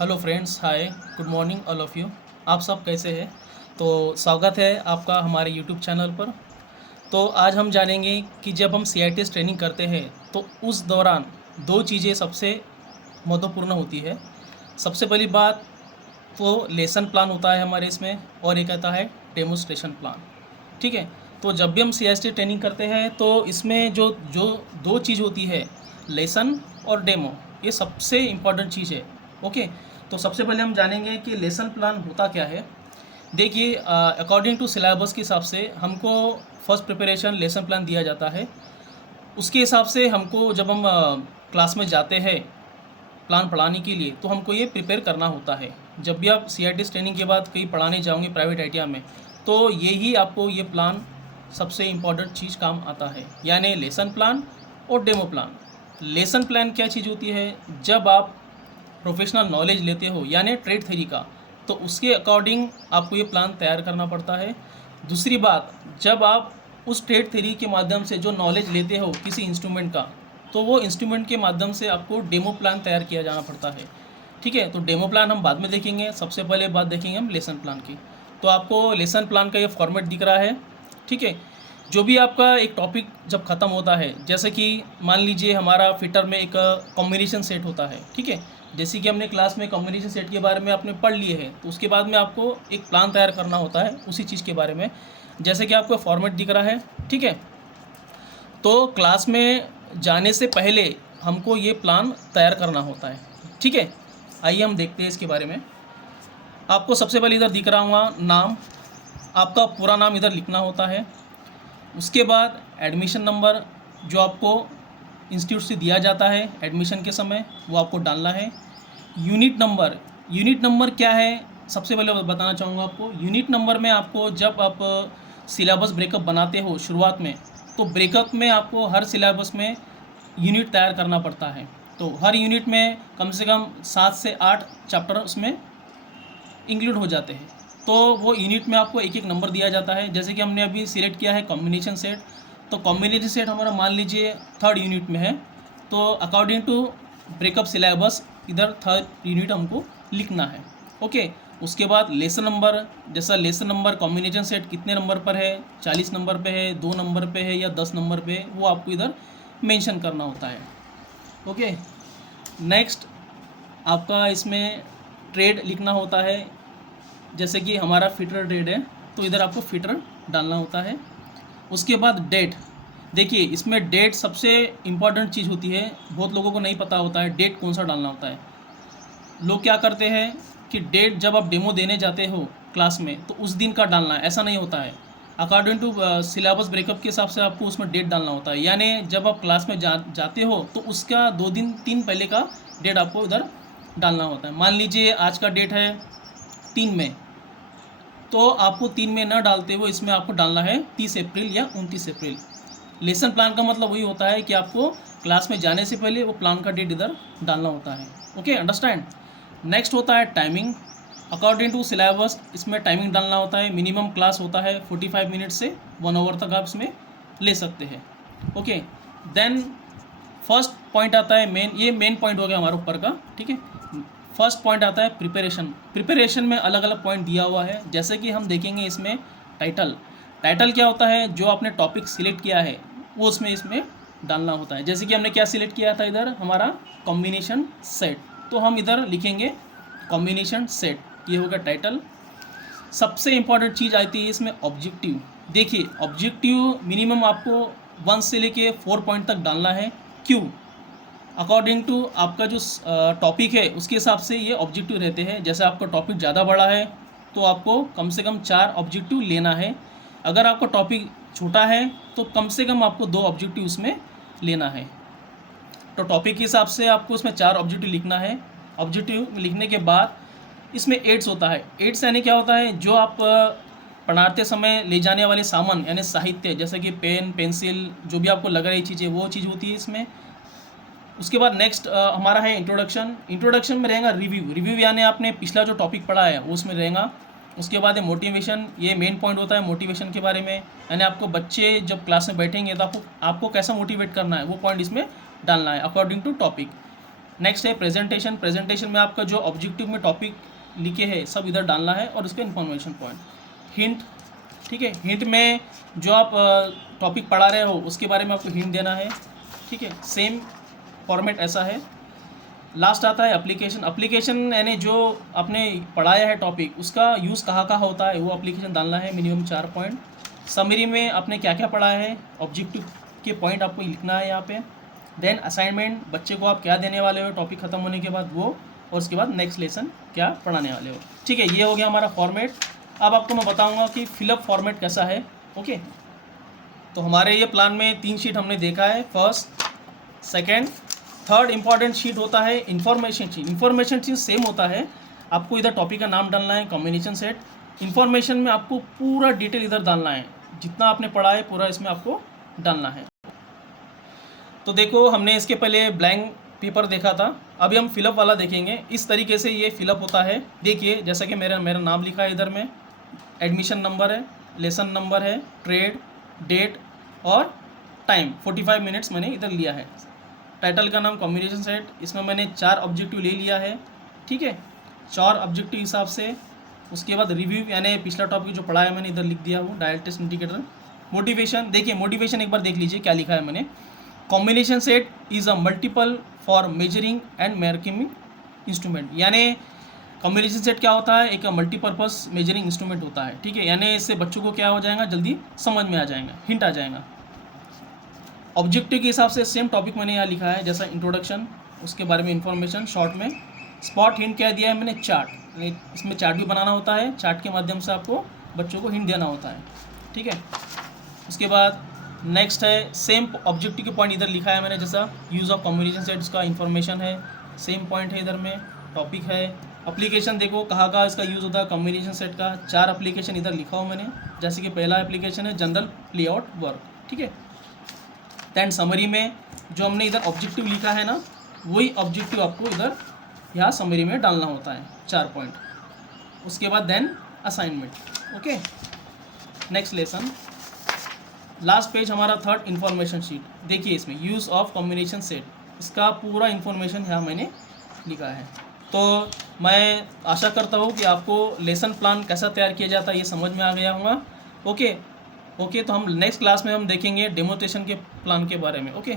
Hello friends, hi, good morning all of you. आप सब कैसे हैं? तो स्वागत है आपका हमारे यूट्यूब चैनल पर। तो आज हम जानेंगे कि जब हम सीआईटीएस ट्रेनिंग करते हैं तो उस दौरान दो चीज़ें सबसे महत्वपूर्ण होती है। सबसे पहली बात तो लेसन प्लान होता है हमारे इसमें, और एक आता है डेमोस्ट्रेशन प्लान। ठीक है? तो जब भी हम सीआईएसटी ट्रेनिंग करते हैं तो इसमें जो जो दो चीज़ होती है, लेसन और डेमो, ये सबसे इम्पॉर्टेंट चीज़ है। ओके? तो सबसे पहले हम जानेंगे कि लेसन प्लान होता क्या है। देखिए, अकॉर्डिंग टू सिलेबस के हिसाब से हमको फर्स्ट प्रिपरेशन लेसन प्लान दिया जाता है। उसके हिसाब से हमको जब हम क्लास में जाते हैं प्लान पढ़ाने के लिए, तो हमको ये प्रिपेयर करना होता है। जब भी आप सीआईटीएस ट्रेनिंग के बाद कहीं पढ़ाने जाओगे प्राइवेट आईटीआई में, तो यही आपको ये प्लान सबसे इम्पॉर्टेंट चीज़ काम आता है, यानी लेसन प्लान और डेमो प्लान। लेसन प्लान क्या चीज़ होती है? जब आप प्रोफेशनल नॉलेज लेते हो यानी ट्रेड थ्योरी का, तो उसके अकॉर्डिंग आपको ये प्लान तैयार करना पड़ता है। दूसरी बात, जब आप उस ट्रेड थ्योरी के माध्यम से जो नॉलेज लेते हो किसी इंस्ट्रूमेंट का, तो वो इंस्ट्रूमेंट के माध्यम से आपको डेमो प्लान तैयार किया जाना पड़ता है। ठीक है? तो डेमो प्लान हम बाद में देखेंगे, सबसे पहले बात देखेंगे हम लेसन प्लान की। तो आपको लेसन प्लान का ये फॉर्मेट दिख रहा है। ठीक है? जो भी आपका एक टॉपिक जब ख़त्म होता है, जैसे कि मान लीजिए हमारा फिटर में एक कॉम्बिनेशन सेट होता है। ठीक है? जैसे कि हमने क्लास में कॉम्बिनेशन सेट के बारे में आपने पढ़ लिए हैं, तो उसके बाद में आपको एक प्लान तैयार करना होता है उसी चीज़ के बारे में, जैसे कि आपको फॉर्मेट दिख रहा है। ठीक है? तो क्लास में जाने से पहले हमको ये प्लान तैयार करना होता है। ठीक है? आइए हम देखते हैं इसके बारे में। आपको सबसे पहले इधर दिख रहा होगा नाम, आपका पूरा नाम इधर लिखना होता है। उसके बाद एडमिशन नंबर जो आपको इंस्टीट्यूट से दिया जाता है एडमिशन के समय, वो आपको डालना है। यूनिट नंबर क्या है, सबसे पहले बताना चाहूँगा आपको। यूनिट नंबर में आपको जब आप सिलेबस ब्रेकअप बनाते हो शुरुआत में, तो ब्रेकअप में आपको हर सिलेबस में यूनिट तैयार करना पड़ता है। तो हर यूनिट में कम से कम 7 से 8 चैप्टर उसमें इंक्लूड हो जाते हैं। तो वो यूनिट में आपको एक एक नंबर दिया जाता है। जैसे कि हमने अभी सिलेक्ट किया है कॉम्बिनेशन सेट, तो कॉम्बिनेशन सेट हमारा मान लीजिए थर्ड यूनिट में है, तो अकॉर्डिंग टू ब्रेकअप सिलेबस इधर थर्ड यूनिट हमको लिखना है। ओके? उसके बाद लेसन नंबर, जैसा लेसन नंबर कॉम्बिनेशन सेट कितने नंबर पर है, 40 नंबर पे है, 2 नंबर पे है या 10 नंबर पे है, वो आपको इधर मेंशन करना होता है। ओके? नेक्स्ट आपका इसमें ट्रेड लिखना होता है। जैसे कि हमारा फिटर ट्रेड है, तो इधर आपको फिटर डालना होता है। उसके बाद डेट, देखिए इसमें डेट सबसे इम्पॉर्टेंट चीज़ होती है। बहुत लोगों को नहीं पता होता है डेट कौन सा डालना होता है। लोग क्या करते हैं कि डेट जब आप डेमो देने जाते हो क्लास में, तो उस दिन का डालना है, ऐसा नहीं होता है। अकॉर्डिंग टू सिलेबस ब्रेकअप के हिसाब से आपको उसमें डेट डालना होता है, यानी जब आप क्लास में जाते हो तो उसका 2 दिन 3 पहले का डेट आपको इधर डालना होता है। मान लीजिए आज का डेट है 3 मई, तो आपको 3 मई न डालते हुए इसमें आपको डालना है 30 अप्रैल या 29 अप्रैल। लेसन प्लान का मतलब वही होता है कि आपको क्लास में जाने से पहले वो प्लान का डेट इधर डालना होता है। Okay, understand? नेक्स्ट होता है टाइमिंग। अकॉर्डिंग टू सिलेबस इसमें टाइमिंग डालना होता है। मिनिमम क्लास होता है 45 मिनट से 1 आवर तक आप इसमें ले सकते हैं। ओके, देन फर्स्ट पॉइंट आता है मेन, ये मेन पॉइंट हो गया हमारे ऊपर का। ठीक है? फर्स्ट पॉइंट आता है प्रिपरेशन। प्रिपरेशन में अलग अलग पॉइंट दिया हुआ है, जैसे कि हम देखेंगे इसमें टाइटल। टाइटल क्या होता है? जो आपने टॉपिक सिलेक्ट किया है वो इसमें डालना होता है। जैसे कि हमने क्या सिलेक्ट किया था, इधर हमारा कॉम्बिनेशन सेट, तो हम इधर लिखेंगे कॉम्बिनेशन सेट, ये होगा टाइटल। सबसे इम्पॉर्टेंट चीज़ आती है इसमें ऑब्जेक्टिव। देखिए ऑब्जेक्टिव मिनिमम आपको 1 से लेके 4 पॉइंट तक डालना है। क्यों? अकॉर्डिंग टू आपका जो टॉपिक है उसके हिसाब से ये ऑब्जेक्टिव रहते हैं। जैसे आपका टॉपिक ज़्यादा बड़ा है तो आपको कम से कम 4 ऑब्जेक्टिव लेना है। अगर आपका टॉपिक छोटा है तो कम से कम आपको 2 ऑब्जेक्टिव उसमें लेना है। तो टॉपिक के हिसाब से आपको उसमें 4 ऑब्जेक्टिव लिखना है। ऑब्जेक्टिव लिखने के बाद इसमें एड्स होता है। एड्स यानी क्या होता है? जो आप पढ़ाते समय ले जाने वाले सामान यानी साहित्य, जैसे कि पेन, पेंसिल, जो भी आपको लग रही चीज़ें, वो चीज़ होती है इसमें। उसके बाद नेक्स्ट हमारा है इंट्रोडक्शन। इंट्रोडक्शन में रहेगा रिव्यू यानी आपने पिछला जो टॉपिक पढ़ा है वो उसमें रहेगा। उसके बाद है मोटिवेशन, ये मेन पॉइंट होता है मोटिवेशन के बारे में, यानी आपको बच्चे जब क्लास में बैठेंगे तो आपको कैसा मोटिवेट करना है वो पॉइंट इसमें डालना है अकॉर्डिंग टू टॉपिक। नेक्स्ट है प्रेजेंटेशन। प्रेजेंटेशन में आपका जो ऑब्जेक्टिव में टॉपिक लिखे हैं सब इधर डालना है और उसके इन्फॉर्मेशन पॉइंट। हिंट, ठीक है, हिंट में जो आप टॉपिक पढ़ा रहे हो उसके बारे में आपको हिंट देना है, ठीक है। सेम फॉर्मेट ऐसा है। लास्ट आता है एप्लीकेशन। एप्लीकेशन यानी जो आपने पढ़ाया है टॉपिक उसका यूज़ कहाँ कहाँ होता है वो एप्लीकेशन डालना है, मिनिमम 4 पॉइंट। समरी में आपने क्या क्या पढ़ा है, ऑब्जेक्टिव के पॉइंट आपको लिखना है यहाँ पे। देन असाइनमेंट, बच्चे को आप क्या देने वाले हो टॉपिक ख़त्म होने के बाद वो, और उसके बाद नेक्स्ट लेसन क्या पढ़ाने वाले हो, ठीक है। ये हो गया हमारा फॉर्मेट। अब आपको मैं बताऊंगा कि फिलअप फॉर्मेट कैसा है, ओके। तो हमारे ये प्लान में 3 शीट हमने देखा है, first, second, third important sheet होता है information sheet. Information sheet same होता है, आपको इधर टॉपिक का नाम डालना है, कॉम्बिनेशन सेट। इन्फॉर्मेशन में आपको पूरा डिटेल इधर डालना है, जितना आपने पढ़ा है पूरा इसमें आपको डालना है। तो देखो हमने इसके पहले ब्लैंक पेपर देखा था, अभी हम फिलअप वाला देखेंगे। इस तरीके से ये फिलअप होता है। देखिए जैसा कि मेरा नाम लिखा है इधर में, एडमिशन नंबर है, लेसन नंबर है, ट्रेड, डेट और टाइम 45 मिनट्स मैंने इधर लिया है। टाइटल का नाम कॉम्बिनेशन सेट, इसमें मैंने 4 ऑब्जेक्टिव ले लिया है, ठीक है, 4 ऑब्जेक्टिव हिसाब से। उसके बाद रिव्यू यानी पिछला टॉपिक जो पढ़ा है मैंने इधर लिख दिया हूँ, डायरेक्ट टेस्ट इंडिकेटर। मोटिवेशन, देखिए मोटिवेशन एक बार देख लीजिए क्या लिखा है मैंने। Combination set is a multiple for measuring and marking instrument, यानी कॉम्बिनेशन सेट क्या होता है, एक मल्टीपर्पज़ मेजरिंग इंस्ट्रूमेंट होता है, ठीक है। यानी इससे बच्चों को क्या हो जाएगा, जल्दी समझ में आ जाएगा, हिंट आ जाएगा। ऑब्जेक्टिव के हिसाब से सेम टॉपिक मैंने यहाँ लिखा है, जैसा इंट्रोडक्शन, उसके बारे में इंफॉर्मेशन शॉर्ट में। स्पॉट हिंट क्या दिया है मैंने, चार्ट, इसमें चार्ट भी बनाना होता है, चार्ट के माध्यम से आपको बच्चों को हिंट देना होता है, ठीक है। उसके बाद नेक्स्ट है सेम ऑब्जेक्टिव के पॉइंट इधर लिखा है मैंने, जैसा यूज़ ऑफ कॉम्बिनेशन सेट, उसका इन्फॉर्मेशन है, सेम पॉइंट है इधर में, टॉपिक है। एप्लीकेशन देखो कहाँ कहाँ इसका यूज़ होता है कॉम्बिनेशन सेट का, 4 एप्लीकेशन इधर लिखा हो मैंने, जैसे कि पहला एप्लीकेशन है जनरल लेआउट वर्क, ठीक है। दैन समरी में जो हमने इधर ऑब्जेक्टिव लिखा है ना, वही ऑब्जेक्टिव आपको इधर यहाँ समरी में डालना होता है, 4 पॉइंट। उसके बाद then assignment, okay. Next lesson, last page हमारा थर्ड इन्फॉर्मेशन शीट। देखिए इसमें यूज़ ऑफ कॉम्बिनेशन सेट, इसका पूरा इन्फॉर्मेशन यहाँ मैंने लिखा है। तो मैं आशा करता हूँ कि आपको लेसन प्लान कैसा तैयार किया जाता है ये समझ में आ गया होगा, ओके। तो हम नेक्स्ट क्लास में हम देखेंगे डेमोन्स्ट्रेशन के प्लान के बारे में, ओके।